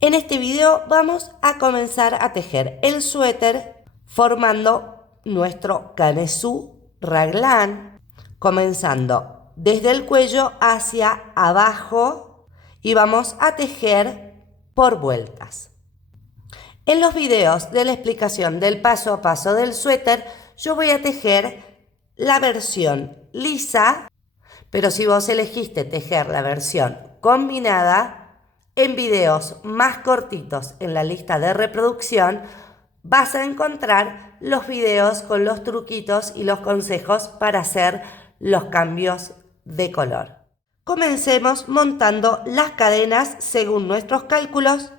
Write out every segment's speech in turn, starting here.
En este video vamos a comenzar a tejer el suéter formando nuestro canesú raglan, comenzando desde el cuello hacia abajo y vamos a tejer por vueltas. En los videos de la explicación del paso a paso del suéter, yo voy a tejer la versión lisa, pero si vos elegiste tejer la versión combinada, en videos más cortitos en la lista de reproducción vas a encontrar los videos con los truquitos y los consejos para hacer los cambios de color. Comencemos montando las cadenas según nuestros cálculos.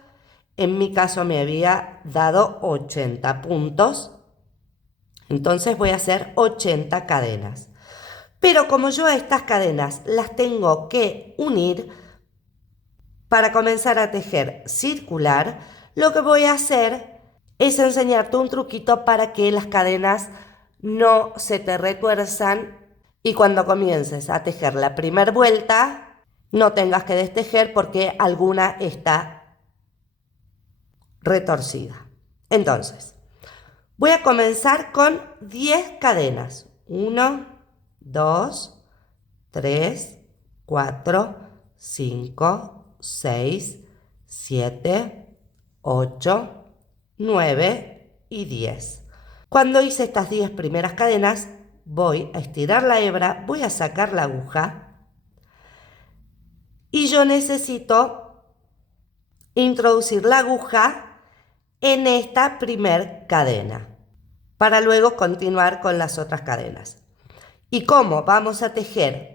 En mi caso me había dado 80 puntos, entonces voy a hacer 80 cadenas. Pero como yo a estas cadenas las tengo que unir, para comenzar a tejer circular, lo que voy a hacer es enseñarte un truquito para que las cadenas no se te retuerzan y cuando comiences a tejer la primera vuelta no tengas que destejer porque alguna está retorcida. Entonces, voy a comenzar con 10 cadenas. 1, 2, 3, 4, 5, 6, 7, 8, 9 y 10. Cuando hice estas 10 primeras cadenas, voy a estirar la hebra, voy a sacar la aguja y yo necesito introducir la aguja en esta primer cadena para luego continuar con las otras cadenas. Y como vamos a tejer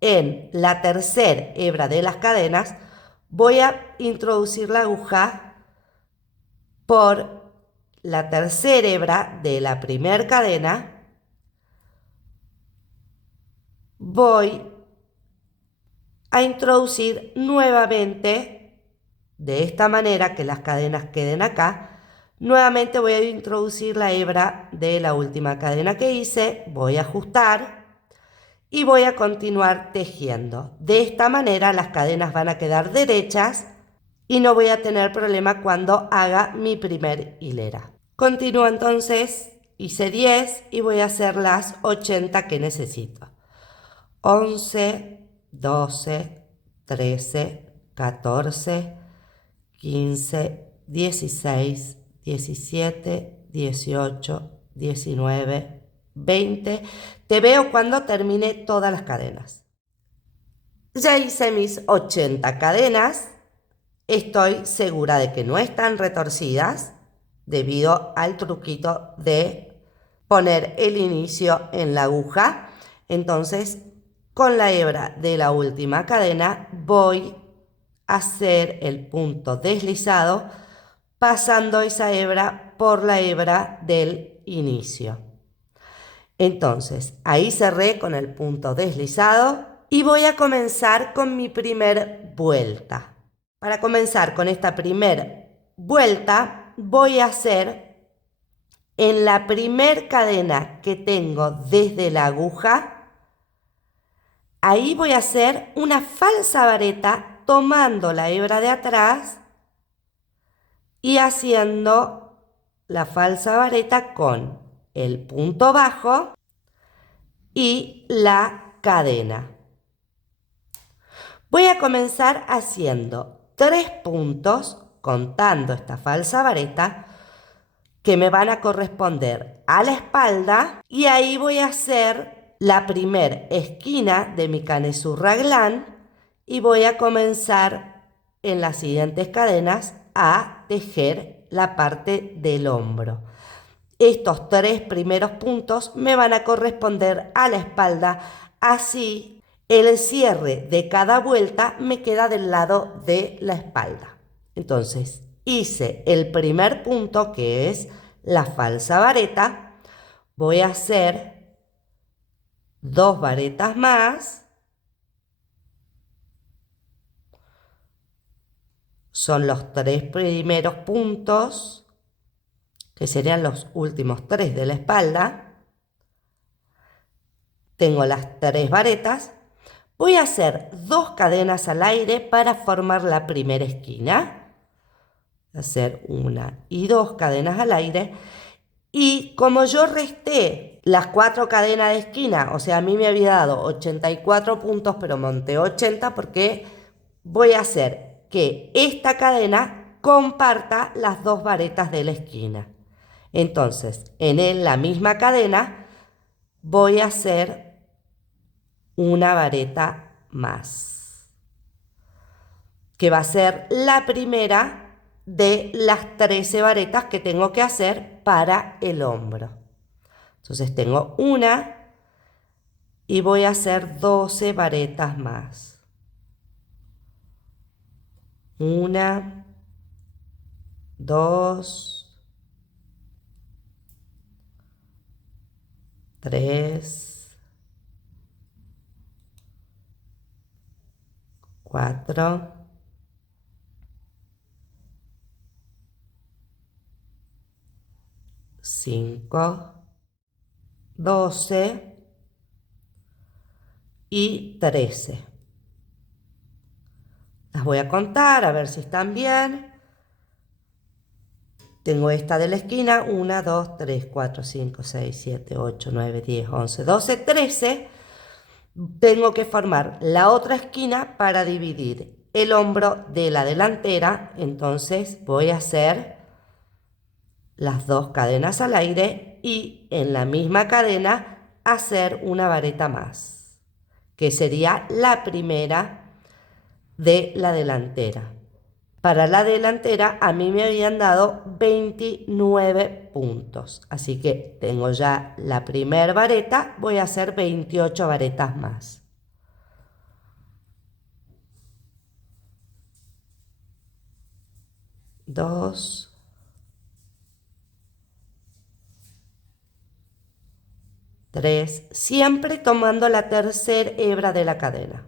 en la tercera hebra de las cadenas, voy a introducir la aguja por la tercera hebra de la primera cadena, voy a introducir nuevamente de esta manera que las cadenas queden acá. Nuevamente voy a introducir la hebra de la última cadena que hice, voy a ajustar y voy a continuar tejiendo. De esta manera las cadenas van a quedar derechas y no voy a tener problema cuando haga mi primer hilera. Continúo entonces, hice 10 y voy a hacer las 80 que necesito. 11, 12, 13, 14, 15, 16, 17, 18, 19, 20. Te veo cuando termine todas las cadenas. Ya hice mis 80 cadenas. Estoy segura de que no están retorcidas debido al truquito de poner el inicio en la aguja. Entonces, con la hebra de la última cadena voy a hacer el punto deslizado pasando esa hebra por la hebra del inicio. Entonces, ahí cerré con el punto deslizado y voy a comenzar con mi primer vuelta. Para comenzar con esta primera vuelta, voy a hacer en la primer cadena que tengo desde la aguja, ahí voy a hacer una falsa vareta tomando la hebra de atrás y haciendo la falsa vareta con el punto bajo y la cadena. Voy a comenzar haciendo 3 puntos contando esta falsa vareta que me van a corresponder a la espalda y ahí voy a hacer la primera esquina de mi canesú raglan y voy a comenzar en las siguientes cadenas a tejer la parte del hombro. Estos 3 primeros puntos me van a corresponder a la espalda, así el cierre de cada vuelta me queda del lado de la espalda. Entonces, hice el primer punto que es la falsa vareta, voy a hacer 2 varetas más, son los 3 primeros puntos, que serían los últimos 3 de la espalda, tengo las 3 varetas, voy a hacer 2 cadenas al aire para formar la primera esquina. hacer 1 y 2 cadenas al aire. Y como yo resté las 4 cadenas de esquina, o sea, a mí me había dado 84 puntos, pero monté 80 porque voy a hacer que esta cadena comparta las 2 varetas de la esquina. Entonces, en la misma cadena voy a hacer una vareta más, que va a ser la primera de las 13 varetas que tengo que hacer para el hombro. Entonces tengo una y voy a hacer 12 varetas más. 1, 2, 3, 4, 5, 12 y 13. Las voy a contar a ver si están bien. Tengo esta de la esquina, 1, 2, 3, 4, 5, 6, 7, 8, 9, 10, 11, 12, 13. Tengo que formar la otra esquina para dividir el hombro de la delantera. Entonces voy a hacer las 2 cadenas al aire y en la misma cadena hacer una vareta más, que sería la primera de la delantera. Para la delantera a mí me habían dado 29 puntos, así que tengo ya la primera vareta, voy a hacer 28 varetas más. 2, 3, siempre tomando la tercera hebra de la cadena.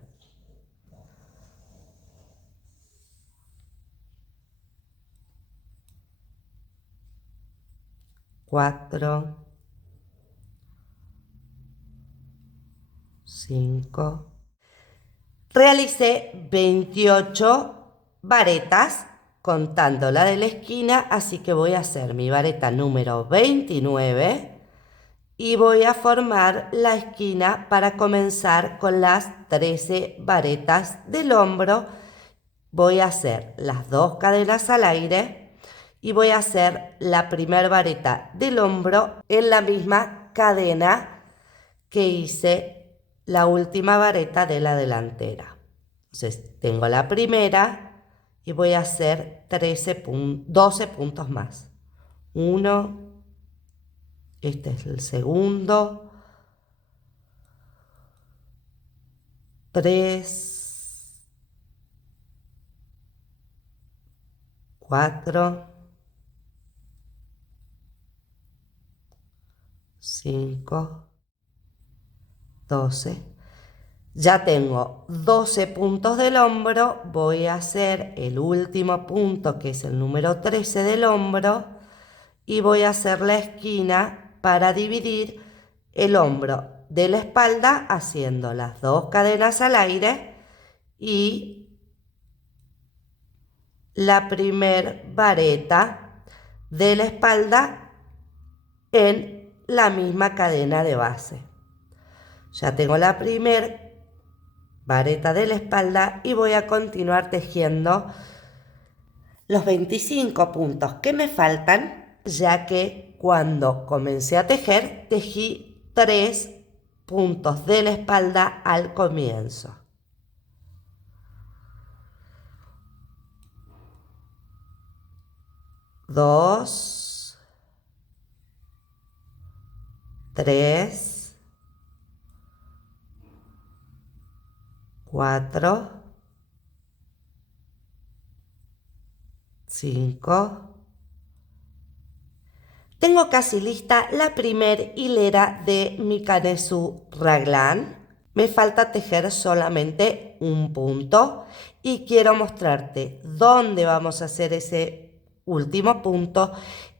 4, 5. Realicé 28 varetas contando la de la esquina, así que voy a hacer mi vareta número 29 y voy a formar la esquina para comenzar con las 13 varetas del hombro. Voy a hacer las 2 cadenas al aire y voy a hacer la primera vareta del hombro en la misma cadena que hice la última vareta de la delantera. Entonces tengo la primera y voy a hacer 12 puntos más. 1, este es el segundo, 3, 4, 5, 12. Ya tengo 12 puntos del hombro, voy a hacer el último punto que es el número 13 del hombro y voy a hacer la esquina para dividir el hombro de la espalda haciendo las 2 cadenas al aire y la primer vareta de la espalda en la misma cadena de base. Ya tengo la primer vareta de la espalda y voy a continuar tejiendo los 25 puntos que me faltan, ya que cuando comencé a tejer tejí 3 puntos de la espalda al comienzo. 2, 3, 4, 5. Tengo casi lista la primer hilera de mi canesú raglan. Me falta tejer solamente un punto y quiero mostrarte dónde vamos a hacer ese último punto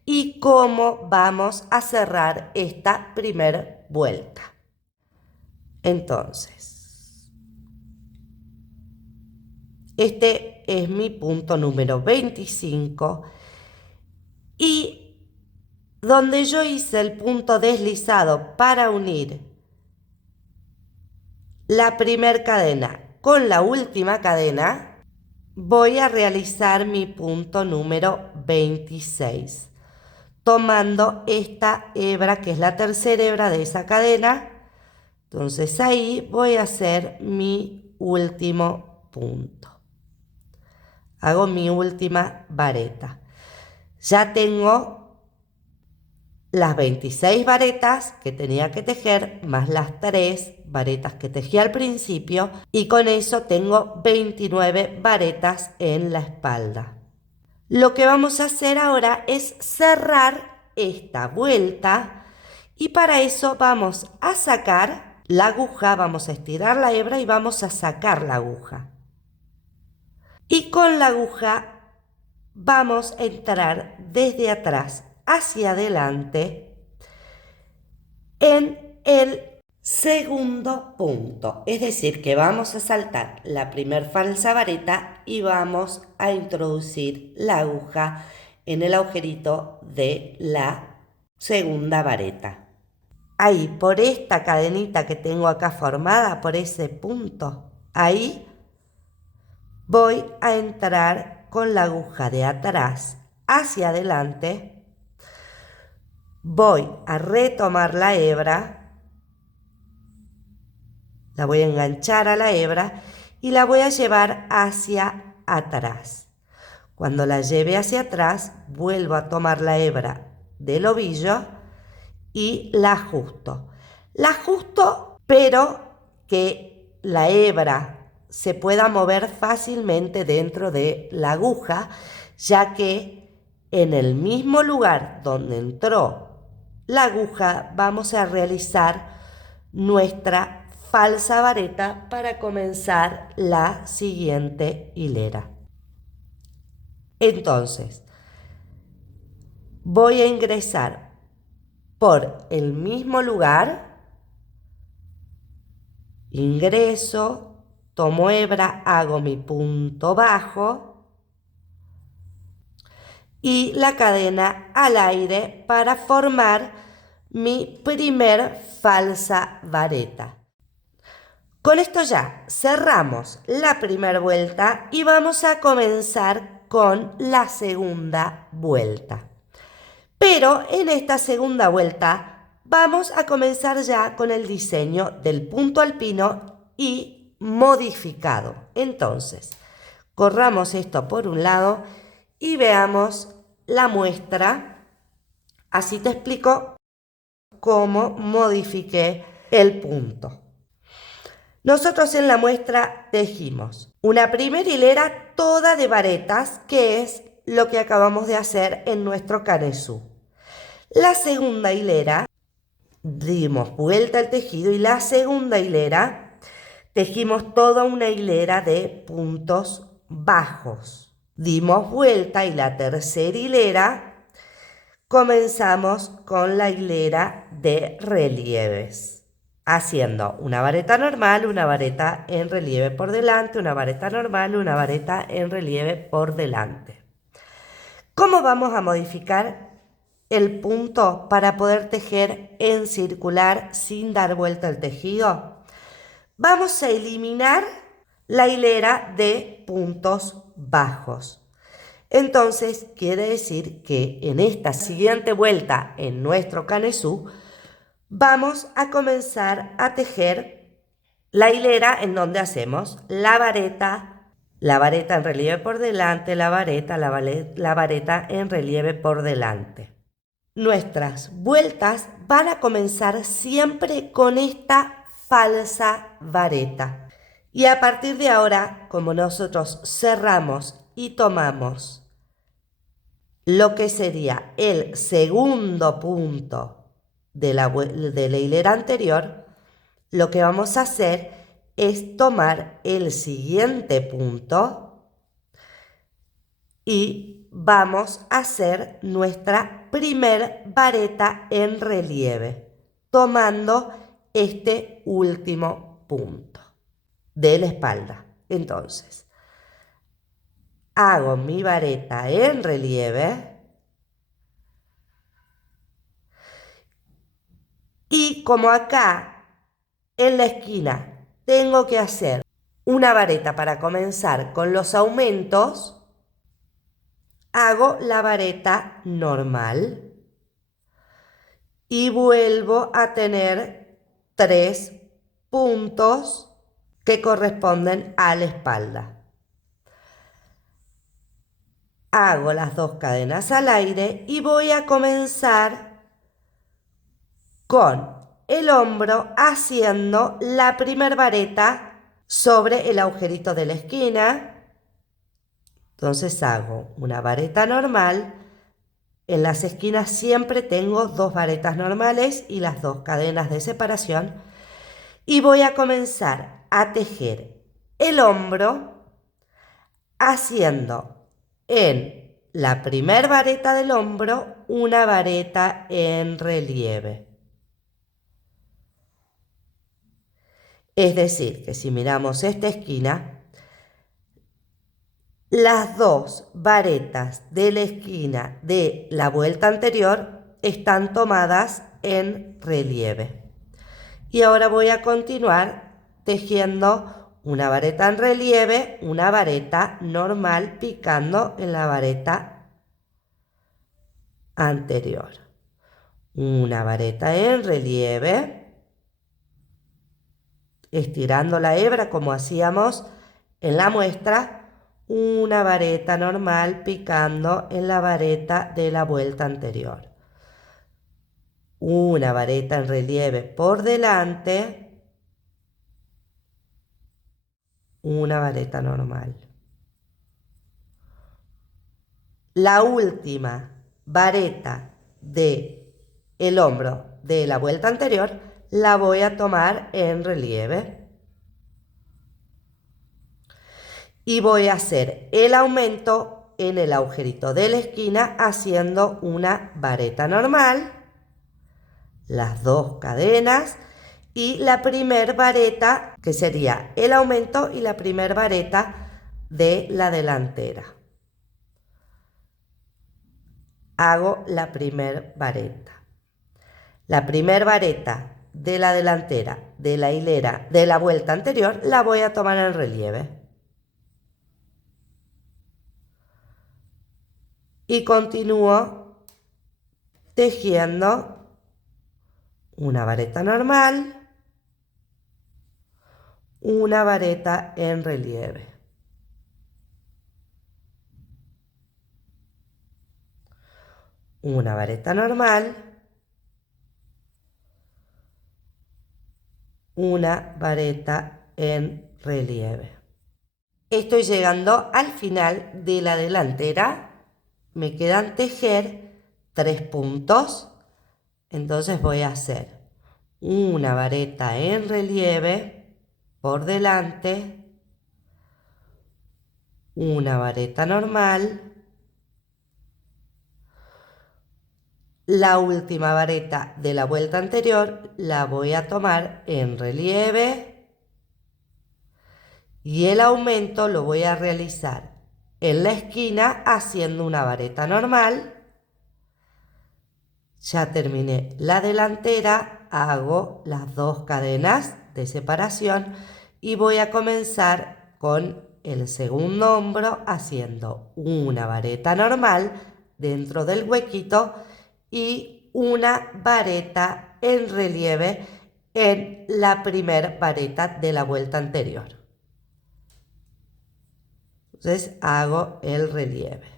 y cómo vamos a cerrar esta primer vuelta. Entonces, Este es mi punto número 25 y donde yo hice el punto deslizado para unir la primera cadena con la última cadena, voy a realizar mi punto número 26, tomando esta hebra que es la tercera hebra de esa cadena. Entonces ahí voy a hacer mi último punto. Hago mi última vareta. Ya tengo las 26 varetas que tenía que tejer, más las 3 varetas que tejí al principio, y con eso tengo 29 varetas en la espalda. Lo que vamos a hacer ahora es cerrar esta vuelta, y para eso vamos a sacar la aguja, vamos a estirar la hebra y vamos a sacar la aguja. Y con la aguja vamos a entrar desde atrás hacia adelante en el segundo punto. Es decir, que vamos a saltar la primer falsa vareta y vamos a introducir la aguja en el agujerito de la segunda vareta. Ahí, por esta cadenita que tengo acá formada, por ese punto, ahí voy a entrar con la aguja de atrás hacia adelante, voy a retomar la hebra, la voy a enganchar a la hebra y la voy a llevar hacia atrás. Cuando la lleve hacia atrás, vuelvo a tomar la hebra del ovillo y la ajusto. La ajusto, pero que la hebra se pueda mover fácilmente dentro de la aguja, ya que en el mismo lugar donde entró la aguja vamos a realizar nuestra falsa vareta para comenzar la siguiente hilera. Entonces, voy a ingresar por el mismo lugar, ingreso, tomo hebra, hago mi punto bajo y la cadena al aire para formar mi primer falsa vareta. Con esto ya cerramos la primera vuelta y vamos a comenzar con la segunda vuelta. Pero en esta segunda vuelta vamos a comenzar ya con el diseño del punto alpino y modificado. Entonces, corramos esto por un lado y veamos la muestra. Así te explico cómo modifiqué el punto. Nosotros en la muestra tejimos una primera hilera toda de varetas, que es lo que acabamos de hacer en nuestro canesú. La segunda hilera, dimos vuelta al tejido y la segunda hilera tejimos toda una hilera de puntos bajos. Dimos vuelta y la tercera hilera comenzamos con la hilera de relieves, haciendo una vareta normal, una vareta en relieve por delante, una vareta normal, una vareta en relieve por delante. ¿Cómo vamos a modificar el punto para poder tejer en circular sin dar vuelta al tejido? Vamos a eliminar la hilera de puntos bajos. Entonces quiere decir que en esta siguiente vuelta en nuestro canesú vamos a comenzar a tejer la hilera en donde hacemos la vareta en relieve por delante, la vareta en relieve por delante. Nuestras vueltas van a comenzar siempre con esta falsa vareta. Y a partir de ahora, como nosotros cerramos y tomamos lo que sería el segundo punto de la hilera anterior, lo que vamos a hacer es tomar el siguiente punto y vamos a hacer nuestra primer vareta en relieve, tomando este último punto de la espalda. Entonces, hago mi vareta en relieve y como acá en la esquina tengo que hacer una vareta para comenzar con los aumentos, hago la vareta normal y vuelvo a tener 3 puntos que corresponden a la espalda. Hago las 2 cadenas al aire y voy a comenzar con el hombro haciendo la primer vareta sobre el agujerito de la esquina. Entonces hago una vareta normal. En las esquinas siempre tengo 2 varetas normales y las 2 cadenas de separación. Y voy a comenzar a tejer el hombro haciendo en la primer vareta del hombro una vareta en relieve. Es decir, que si miramos esta esquina, las 2 varetas de la esquina de la vuelta anterior están tomadas en relieve. Y ahora voy a continuar tejiendo una vareta en relieve, una vareta normal picando en la vareta anterior. Una vareta en relieve, estirando la hebra como hacíamos en la muestra, una vareta normal picando en la vareta de la vuelta anterior. Una vareta en relieve por delante, una vareta normal. La última vareta de el hombro de la vuelta anterior la voy a tomar en relieve y voy a hacer el aumento en el agujerito de la esquina haciendo una vareta normal, las 2 cadenas y la primer vareta que sería el aumento y la primer vareta de la delantera. Hago la primer vareta. La primer vareta de la delantera de la hilera de la vuelta anterior la voy a tomar en relieve. Y continúo tejiendo una vareta normal, una vareta en relieve. Una vareta normal, una vareta en relieve. Estoy llegando al final de la delantera. Me quedan tejer 3 puntos. Entonces voy a hacer una vareta en relieve por delante, una vareta normal, la última vareta de la vuelta anterior la voy a tomar en relieve y el aumento lo voy a realizar en la esquina haciendo una vareta normal. Ya terminé la delantera, hago las 2 cadenas de separación y voy a comenzar con el segundo hombro haciendo una vareta normal dentro del huequito y una vareta en relieve en la primer vareta de la vuelta anterior. Entonces hago el relieve.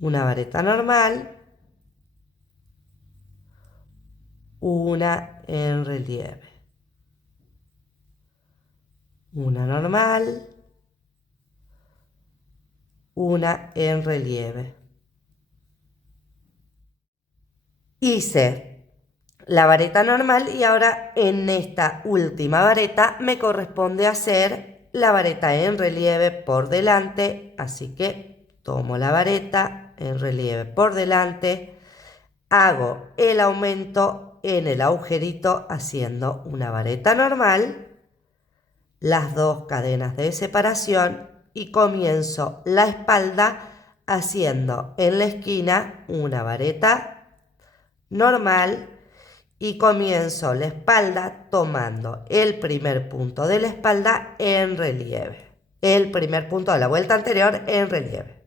Una vareta normal, una en relieve, una normal, una en relieve. Hice la vareta normal y ahora en esta última vareta me corresponde hacer la vareta en relieve por delante, así que tomo la vareta en relieve por delante, hago el aumento en el agujerito haciendo una vareta normal, las 2 cadenas de separación y comienzo la espalda haciendo en la esquina una vareta normal y comienzo la espalda tomando el primer punto de la espalda en relieve, el primer punto de la vuelta anterior en relieve.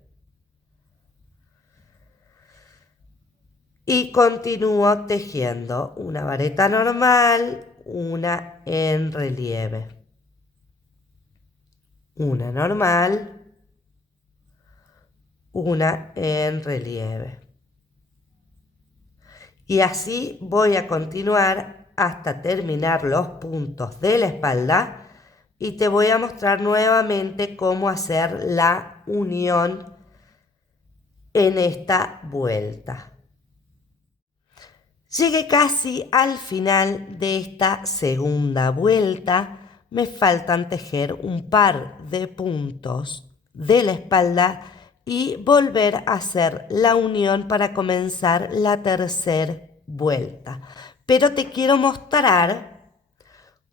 Y continúo tejiendo una vareta normal, una en relieve, una normal, una en relieve. Y así voy a continuar hasta terminar los puntos de la espalda y te voy a mostrar nuevamente cómo hacer la unión en esta vuelta. Llegué casi al final de esta segunda vuelta. Me faltan tejer un par de puntos de la espalda y volver a hacer la unión para comenzar la tercera vuelta. Pero te quiero mostrar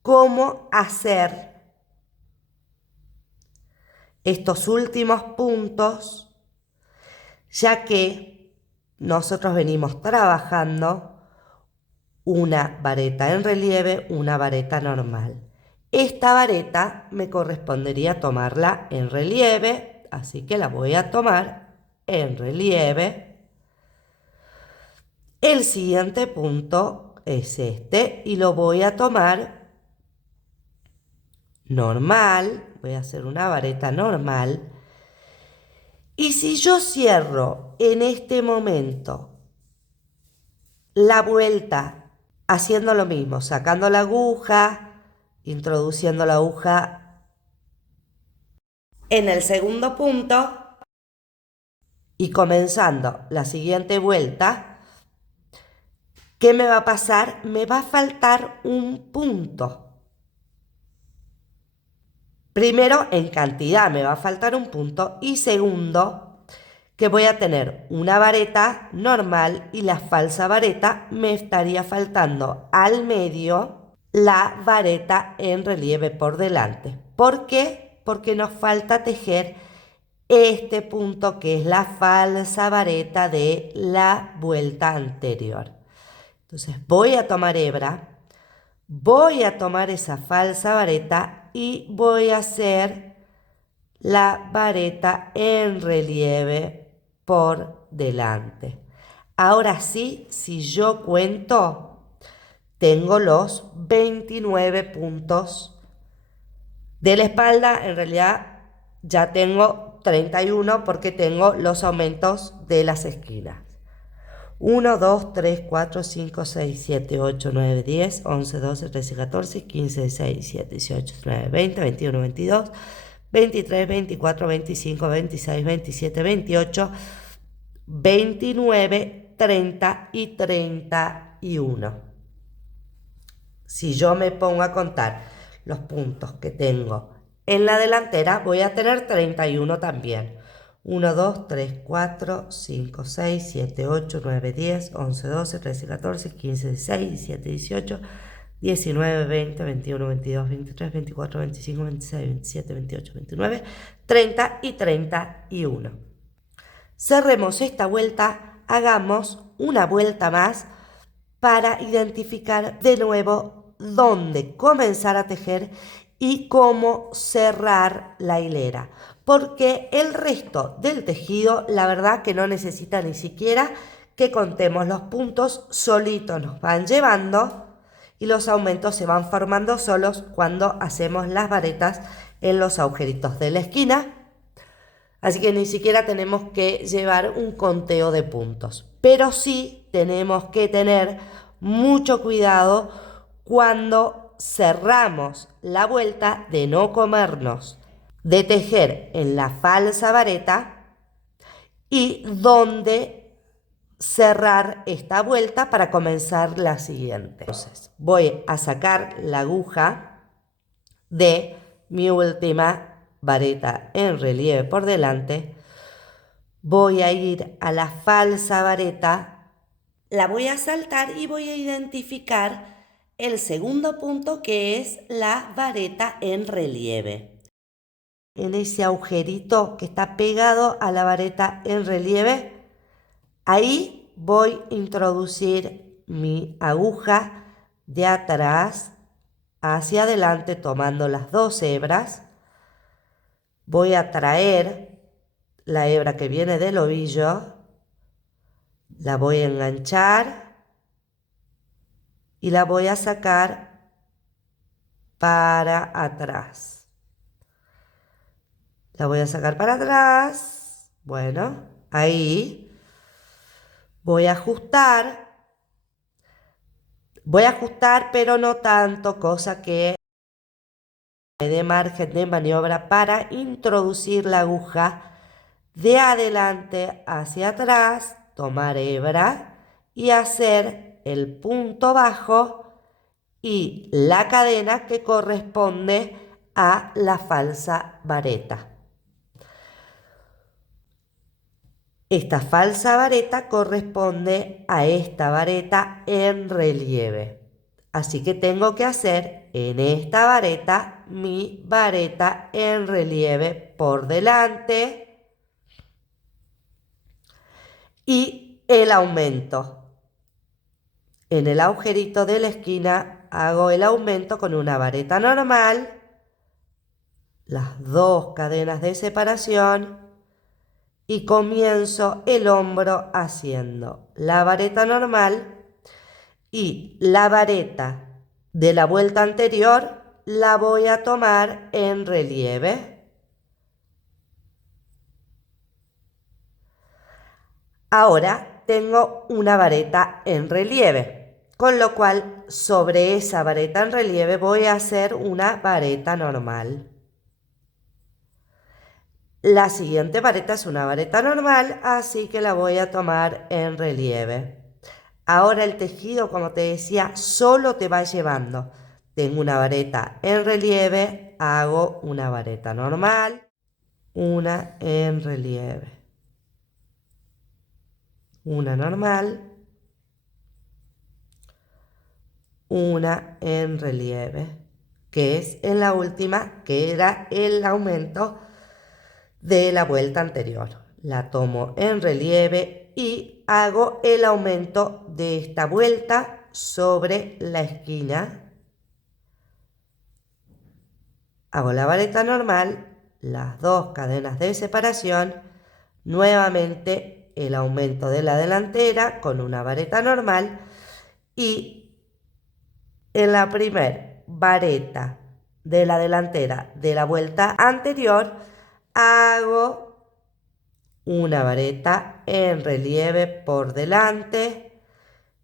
cómo hacer estos últimos puntos, ya que nosotros venimos trabajando una vareta en relieve, una vareta normal. Esta vareta me correspondería tomarla en relieve, así que la voy a tomar en relieve. El siguiente punto es este y lo voy a tomar normal, voy a hacer una vareta normal. Y si yo cierro en este momento la vuelta haciendo lo mismo, sacando la aguja, introduciendo la aguja en el segundo punto y comenzando la siguiente vuelta, ¿qué me va a pasar? Me va a faltar un punto. Primero, en cantidad me va a faltar un punto y segundo, que voy a tener una vareta normal y la falsa vareta me estaría faltando al medio la vareta en relieve por delante. ¿Por qué? Porque nos falta tejer este punto que es la falsa vareta de la vuelta anterior. Entonces voy a tomar hebra, voy a tomar esa falsa vareta y voy a hacer la vareta en relieve por delante. Ahora sí, si yo cuento, tengo los 29 puntos de la espalda. En realidad ya tengo 31 porque tengo los aumentos de las esquinas. 1, 2, 3, 4, 5, 6, 7, 8, 9, 10, 11, 12, 13, 14, 15, 16, 17, 18, 19, 20, 21, 22, 23, 24, 25, 26, 27, 28, 29, 30 y 31. Si yo me pongo a contar los puntos que tengo en la delantera, voy a tener 31 también. 1, 2, 3, 4, 5, 6, 7, 8, 9, 10, 11, 12, 13, 14, 15, 16, 17, 18, 19, 20, 21, 22, 23, 24, 25, 26, 27, 28, 29, 30 y 31. Cerremos esta vuelta, hagamos una vuelta más para identificar de nuevo dónde comenzar a tejer y cómo cerrar la hilera, porque el resto del tejido la verdad que no necesita ni siquiera que contemos los puntos, solitos nos van llevando y los aumentos se van formando solos cuando hacemos las varetas en los agujeritos de la esquina. Así que ni siquiera tenemos que llevar un conteo de puntos, pero sí tenemos que tener mucho cuidado cuando cerramos la vuelta de no comernos, de tejer en la falsa vareta y donde cerrar esta vuelta para comenzar la siguiente. Entonces voy a sacar la aguja de mi última vareta en relieve por delante, voy a ir a la falsa vareta, la voy a saltar y voy a identificar el segundo punto, que es la vareta en relieve. En ese agujerito que está pegado a la vareta en relieve, ahí voy a introducir mi aguja de atrás hacia adelante tomando las dos hebras. Voy a traer la hebra que viene del ovillo, la voy a enganchar y la voy a sacar para atrás. La voy a sacar para atrás. Bueno, ahí voy a ajustar. Voy a ajustar, pero no tanto, cosa que me dé margen de maniobra para introducir la aguja de adelante hacia atrás, tomar hebra y hacer el punto bajo y la cadena que corresponde a la falsa vareta. Esta falsa vareta corresponde a esta vareta en relieve. Así que tengo que hacer en esta vareta mi vareta en relieve por delante y el aumento. En el agujerito de la esquina hago el aumento con una vareta normal, las dos cadenas de separación y comienzo el hombro haciendo la vareta normal y la vareta de la vuelta anterior la voy a tomar en relieve. Ahora tengo una vareta en relieve, con lo cual sobre esa vareta en relieve voy a hacer una vareta normal. La siguiente vareta es una vareta normal, así que la voy a tomar en relieve. Ahora el tejido, como te decía, solo te va llevando. Tengo una vareta en relieve, hago una vareta normal, una en relieve, una normal, una en relieve, que es en la última, que era el aumento de la vuelta anterior. La tomo en relieve y hago el aumento de esta vuelta sobre la esquina. Hago la vareta normal, las dos cadenas de separación, nuevamente el aumento de la delantera con una vareta normal y en la primer vareta de la delantera de la vuelta anterior hago una vareta en relieve por delante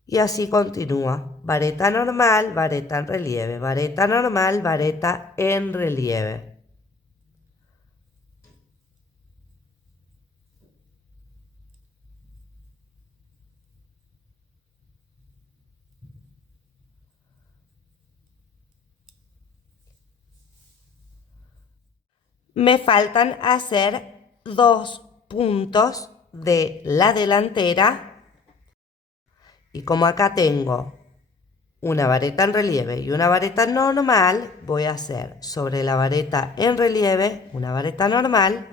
y así continúa. Vareta normal, vareta en relieve, vareta normal, vareta en relieve. Me faltan hacer dos puntos de la delantera y como acá tengo una vareta en relieve y una vareta normal, voy a hacer sobre la vareta en relieve una vareta normal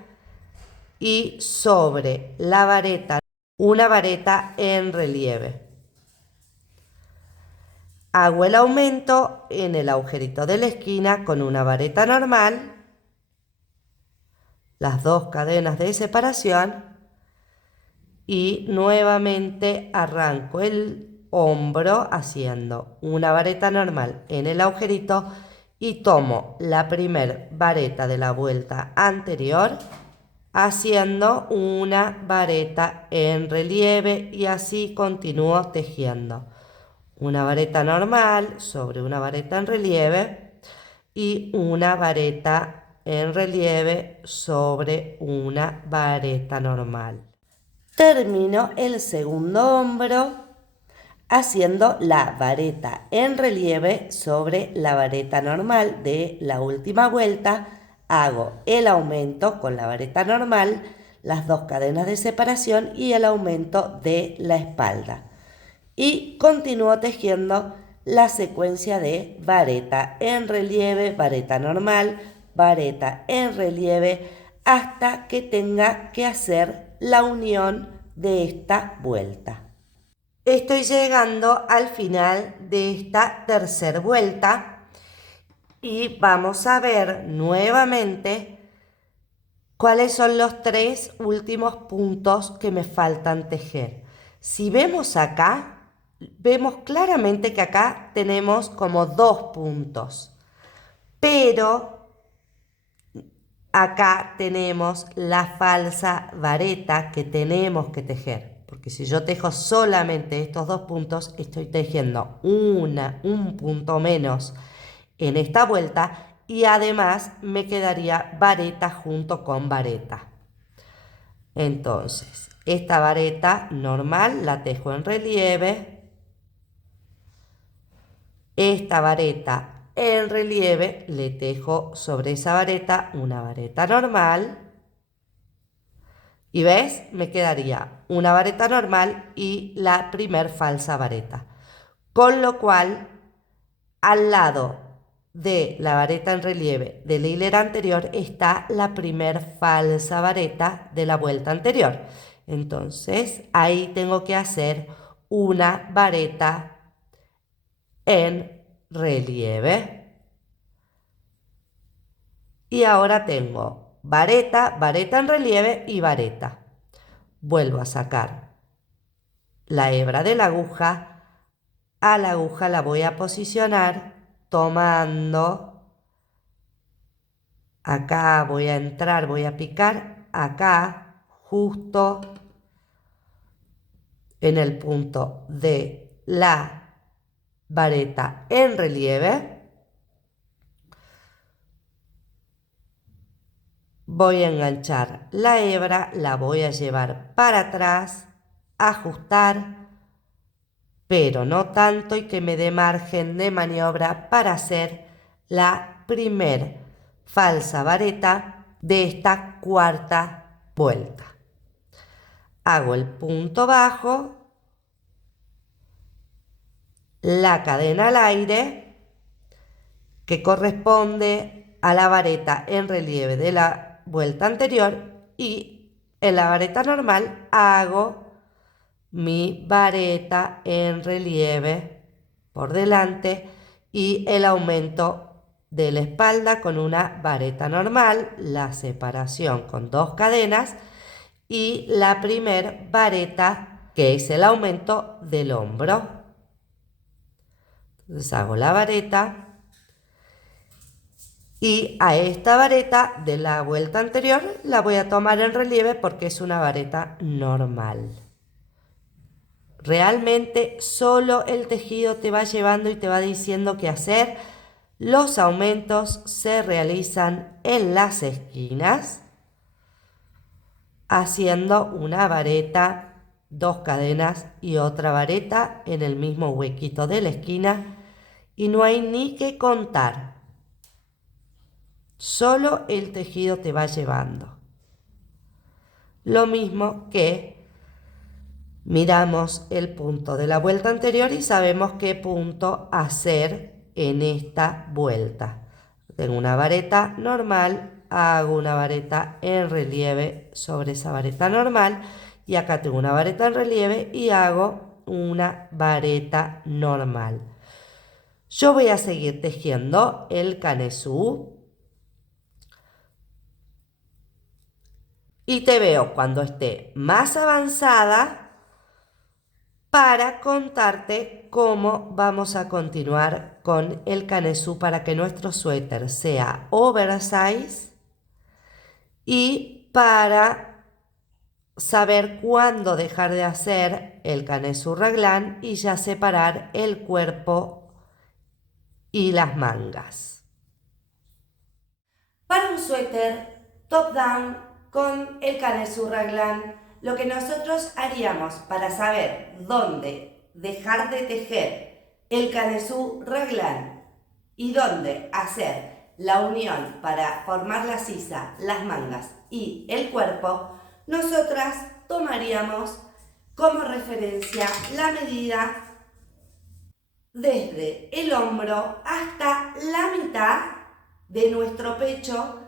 y sobre la vareta una vareta en relieve. Hago el aumento en el agujerito de la esquina con una vareta normal, las dos cadenas de separación y nuevamente arranco el hombro haciendo una vareta normal en el agujerito y tomo la primer vareta de la vuelta anterior haciendo una vareta en relieve y así continúo tejiendo una vareta normal sobre una vareta en relieve y una vareta en relieve sobre una vareta normal. Termino el segundo hombro haciendo la vareta en relieve sobre la vareta normal de la última vuelta. Hago el aumento con la vareta normal, las dos cadenas de separación y el aumento de la espalda. Y continúo tejiendo la secuencia de vareta en relieve, vareta normal, vareta en relieve, hasta que tenga que hacer la unión de esta vuelta. Estoy llegando al final de esta tercera vuelta y vamos a ver nuevamente cuáles son los 3 últimos puntos que me faltan tejer. Si vemos acá, vemos claramente que acá tenemos como 2 puntos, pero acá tenemos la falsa vareta que tenemos que tejer, porque si yo tejo solamente estos 2 puntos, estoy tejiendo un punto menos en esta vuelta y además me quedaría vareta junto con vareta. Entonces, esta vareta normal la tejo en relieve, esta vareta en relieve le tejo sobre esa vareta una vareta normal y ves, me quedaría una vareta normal y la primer falsa vareta, con lo cual al lado de la vareta en relieve de la hilera anterior está la primer falsa vareta de la vuelta anterior. Entonces ahí tengo que hacer una vareta en relieve. Y ahora tengo vareta, vareta en relieve y vareta. Vuelvo a sacar la hebra de la aguja. A la aguja la voy a posicionar tomando, acá voy a entrar, voy a picar acá justo en el punto de la vareta en relieve. Voy a enganchar la hebra, la voy a llevar para atrás, ajustar, pero no tanto y que me dé margen de maniobra para hacer la primer falsa vareta de esta cuarta vuelta. Hago el punto bajo, la cadena al aire, que corresponde a la vareta en relieve de la vuelta anterior, y en la vareta normal hago mi vareta en relieve por delante y el aumento de la espalda con una vareta normal, la separación con 2 cadenas y la primer vareta que es el aumento del hombro. Entonces hago la vareta y a esta vareta de la vuelta anterior la voy a tomar en relieve porque es una vareta normal. Realmente solo el tejido te va llevando y te va diciendo qué hacer. Los aumentos se realizan en las esquinas, haciendo una vareta, 2 cadenas y otra vareta en el mismo huequito de la esquina, y no hay ni que contar. Solo el tejido te va llevando. Lo mismo que miramos el punto de la vuelta anterior y sabemos qué punto hacer en esta vuelta. Tengo una vareta normal, hago una vareta en relieve sobre esa vareta normal y acá tengo una vareta en relieve y hago una vareta normal. Yo voy a seguir tejiendo el canesú y te veo cuando esté más avanzada para contarte cómo vamos a continuar con el canesú para que nuestro suéter sea oversize y para saber cuándo dejar de hacer el canesú raglan y ya separar el cuerpo y las mangas. Para un suéter top down con el canesú raglan, lo que nosotros haríamos para saber dónde dejar de tejer el canesú raglan y dónde hacer la unión para formar la sisa, las mangas y el cuerpo, nosotras tomaríamos como referencia la medida desde el hombro hasta la mitad de nuestro pecho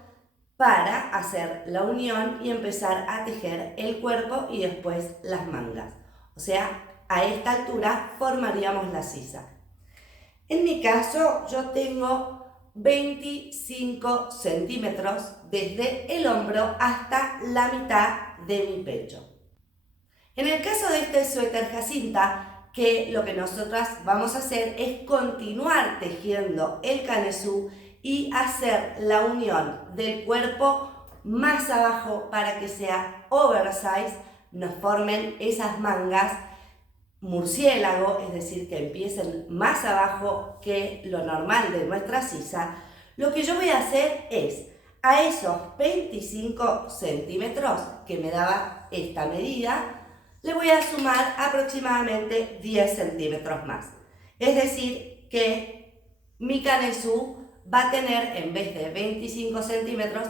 para hacer la unión y empezar a tejer el cuerpo y después las mangas. O sea, a esta altura formaríamos la sisa. En mi caso, yo tengo 25 centímetros desde el hombro hasta la mitad de mi pecho. En el caso de este suéter Jacinta, que lo que nosotras vamos a hacer es continuar tejiendo el canesú y hacer la unión del cuerpo más abajo para que sea oversize, nos formen esas mangas murciélago, es decir, que empiecen más abajo que lo normal de nuestra sisa. Lo que yo voy a hacer es, a esos 25 centímetros que me daba esta medida, le voy a sumar aproximadamente 10 centímetros más. Es decir, que mi canesú va a tener, en vez de 25 centímetros,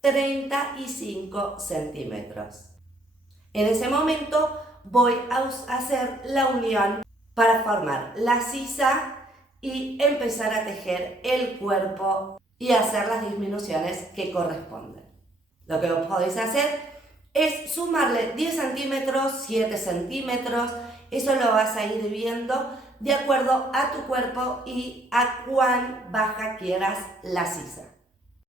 35 centímetros. En ese momento voy a hacer la unión para formar la sisa y empezar a tejer el cuerpo y hacer las disminuciones que corresponden. Lo que vos podéis hacer es sumarle 10 centímetros, 7 centímetros, eso lo vas a ir viendo de acuerdo a tu cuerpo y a cuán baja quieras la sisa.